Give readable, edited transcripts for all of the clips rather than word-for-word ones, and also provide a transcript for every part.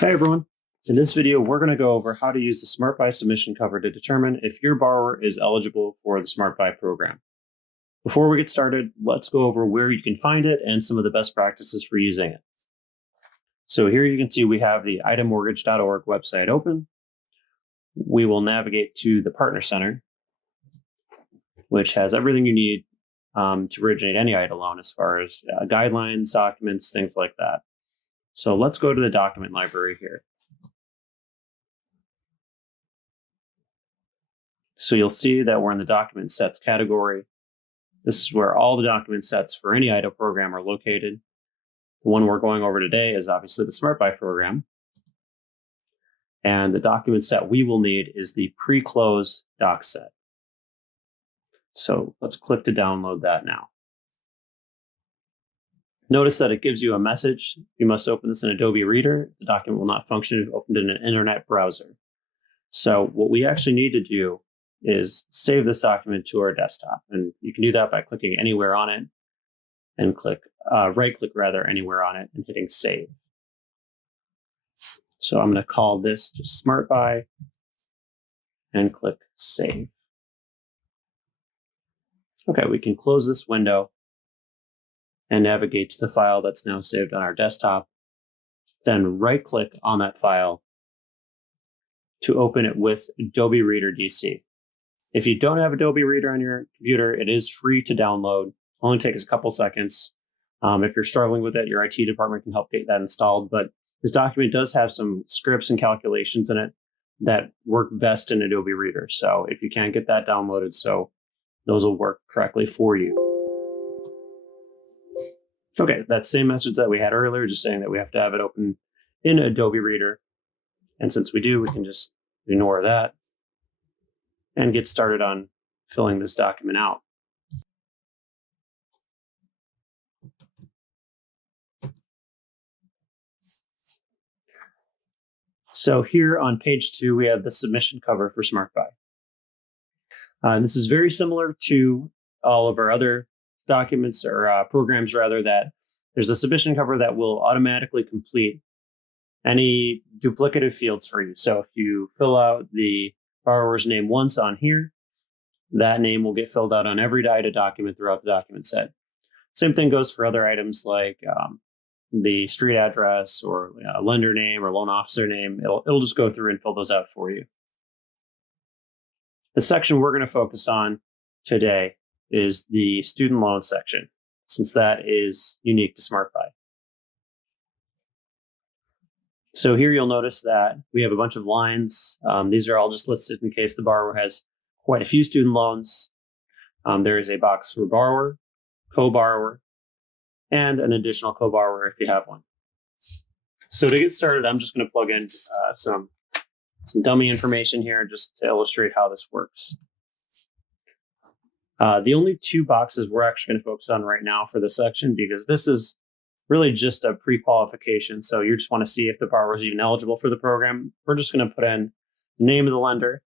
Hi everyone. In this video, we're going to go over how to use the SmartBuy submission cover to determine if your borrower is eligible for the SmartBuy program. Before we get started, let's go over where you can find it and some of the best practices for using it. So here you can see we have the idammortgage.org website open. We will navigate to the Partner Center, which has everything you need to originate any IDA loan as far as guidelines, documents, things like that. So let's go to the document library here. So you'll see that we're in the document sets category. This is where all the document sets for any IDA program are located. The one we're going over today is obviously the SmartBuy program. And the document set we will need is the pre-close doc set. So let's click to download that now. Notice that it gives you a message. You must open this in Adobe Reader. The document will not function if opened in an internet browser. So what we actually need to do is save this document to our desktop. And you can do that by clicking anywhere on it and right-click anywhere on it and hitting save. So I'm going to call this just SmartBuy and click save. Okay, we can close this window and navigate to the file that's now saved on our desktop. Then right-click on that file to open it with Adobe Reader DC. If you don't have Adobe Reader on your computer, it is free to download. Only takes a couple seconds. If you're struggling with it, your IT department can help get that installed. But this document does have some scripts and calculations in it that work best in Adobe Reader. So if you can get that downloaded, so those will work correctly for you. Okay, that same message that we had earlier, just saying that we have to have it open in Adobe Reader. And since we do, we can just ignore that and get started on filling this document out. So here on page 2, we have the submission cover for SmartBuy. This is very similar to all of our other documents or programs, rather, that there's a submission cover that will automatically complete any duplicative fields for you. So if you fill out the borrower's name once on here, that name will get filled out on every IDA document throughout the document set. Same thing goes for other items like the street address or lender name or loan officer name. It'll just go through and fill those out for you. The section we're going to focus on today is the student loan section, since that is unique to SmartBuy. So here you'll notice that we have a bunch of lines. These are all just listed in case the borrower has quite a few student loans. There is a box for borrower, co-borrower, and an additional co-borrower if you have one. So to get started, I'm just going to plug in some dummy information here just to illustrate how this works. The only two boxes we're actually going to focus on right now for this section, because this is really just a pre-qualification. So you just want to see if the borrower is even eligible for the program. We're just going to put in the name of the lender,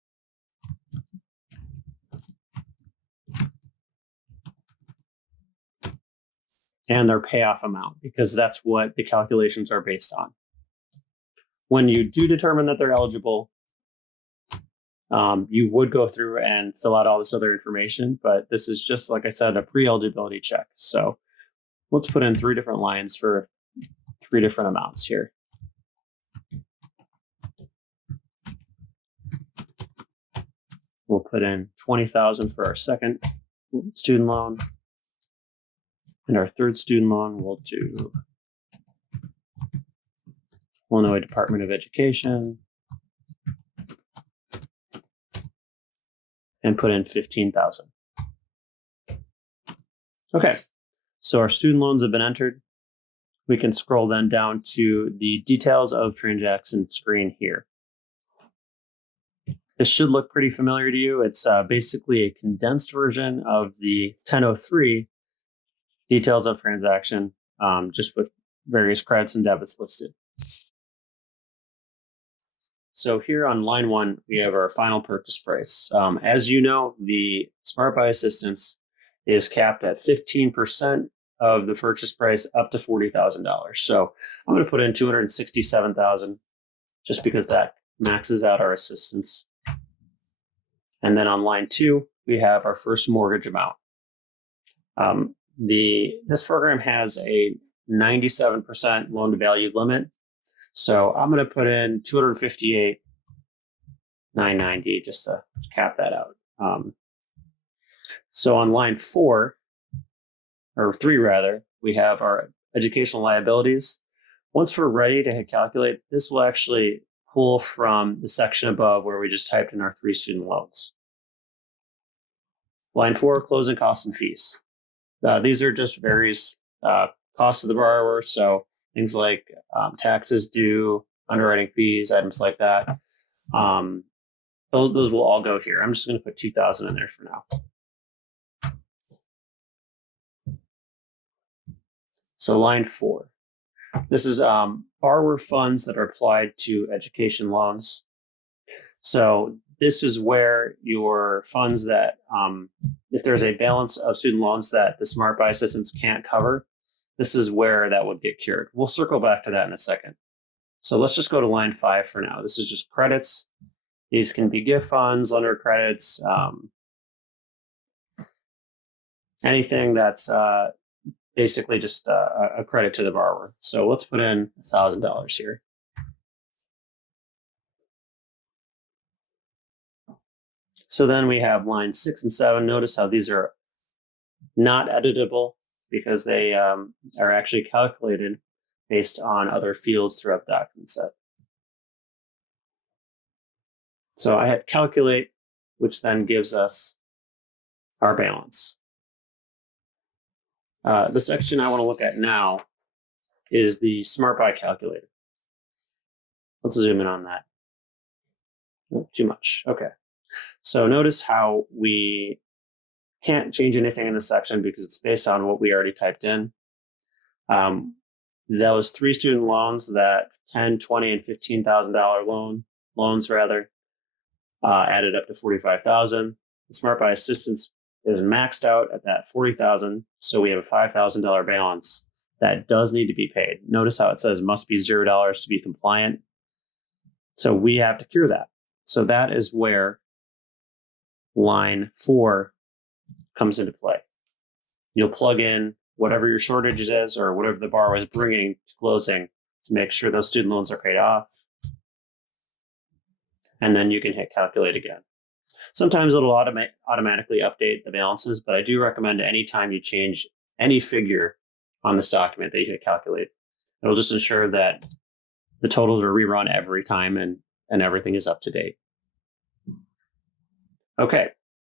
and their payoff amount, because that's what the calculations are based on. When you do determine that they're eligible, you would go through and fill out all this other information, but this is just, like I said, a pre-eligibility check. So let's put in 3 different lines for 3 different amounts here. We'll put in $20,000 for our second student loan. And our third student loan, we'll do Illinois Department of Education and put in $15,000. Okay, so our student loans have been entered. We can scroll then down to the details of transaction screen here. This should look pretty familiar to you. It's basically a condensed version of the 1003 details of transaction, just with various credits and debits listed. So here on line 1, we have our final purchase price. As you know, the SmartBuy assistance is capped at 15% of the purchase price up to $40,000. So I'm going to put in $267,000 just because that maxes out our assistance. And then on line 2, we have our first mortgage amount. This program has a 97% loan to value limit. So I'm going to put in $258,990 just to cap that out. So on line 4, or 3 rather, we have our educational liabilities. Once we're ready to hit calculate, this will actually pull from the section above where we just typed in our 3 student loans. Line 4, closing costs and fees. These are just various costs of the borrower. So things like taxes due, underwriting fees, items like that. Those will all go here. I'm just going to put $2,000 in there for now. So line 4. This is borrower funds that are applied to education loans. So this is where your funds that, if there's a balance of student loans that the SmartBuy systems can't cover, this is where that would get cured. We'll circle back to that in a second. So let's just go to line 5 for now. This is just credits. These can be gift funds, lender credits, anything that's basically just a credit to the borrower. So let's put in $1,000 here. So then we have lines 6 and 7. Notice how these are not editable because they are actually calculated based on other fields throughout the document set. So I hit calculate, which then gives us our balance. The section I want to look at now is the SmartBuy calculator. Let's zoom in on that. Oh, too much. Okay. So notice how we can't change anything in this section because it's based on what we already typed in. Those 3 student loans, that $10,000, $20,000, and $15,000 loans rather, added up to $45,000. The SmartBuy assistance is maxed out at that $40,000, so we have a $5,000 balance that does need to be paid. Notice how it says must be $0 to be compliant. So we have to cure that. So that is where line 4 comes into play. You'll plug in whatever your shortage is or whatever the borrower is bringing to closing to make sure those student loans are paid off. And then you can hit calculate again. Sometimes it'll automatically update the balances, but I do recommend anytime you change any figure on this document that you hit calculate. It'll just ensure that the totals are rerun every time and everything is up to date. Okay,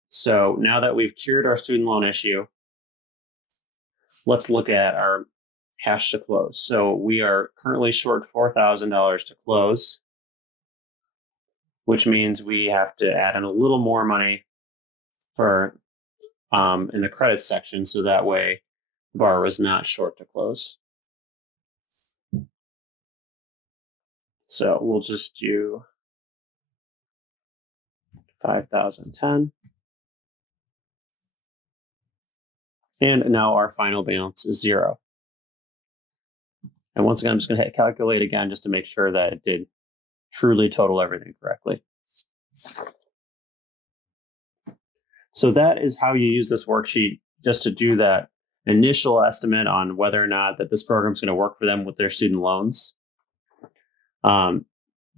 so now that we've cured our student loan issue, let's look at our cash to close. So we are currently short $4,000 to close, which means we have to add in a little more money for in the credits section, so that way the borrower is not short to close. So we'll just do 5,010. And now our final balance is 0. And once again, I'm just going to hit calculate again just to make sure that it did truly total everything correctly. So that is how you use this worksheet, just to do that initial estimate on whether or not that this program is going to work for them with their student loans.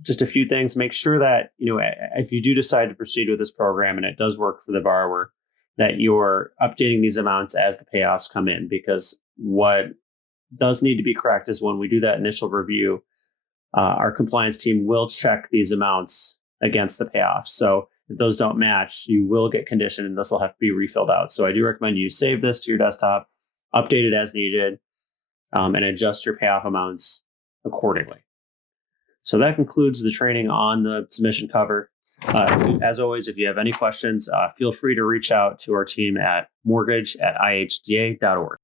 Just a few things. Make sure that, if you do decide to proceed with this program and it does work for the borrower, that you're updating these amounts as the payoffs come in, because what does need to be correct is when we do that initial review, our compliance team will check these amounts against the payoffs. So if those don't match, you will get conditioned and this will have to be refilled out. So I do recommend you save this to your desktop, update it as needed, and adjust your payoff amounts accordingly. So that concludes the training on the submission cover. As always, if you have any questions, feel free to reach out to our team at mortgage@ihda.org.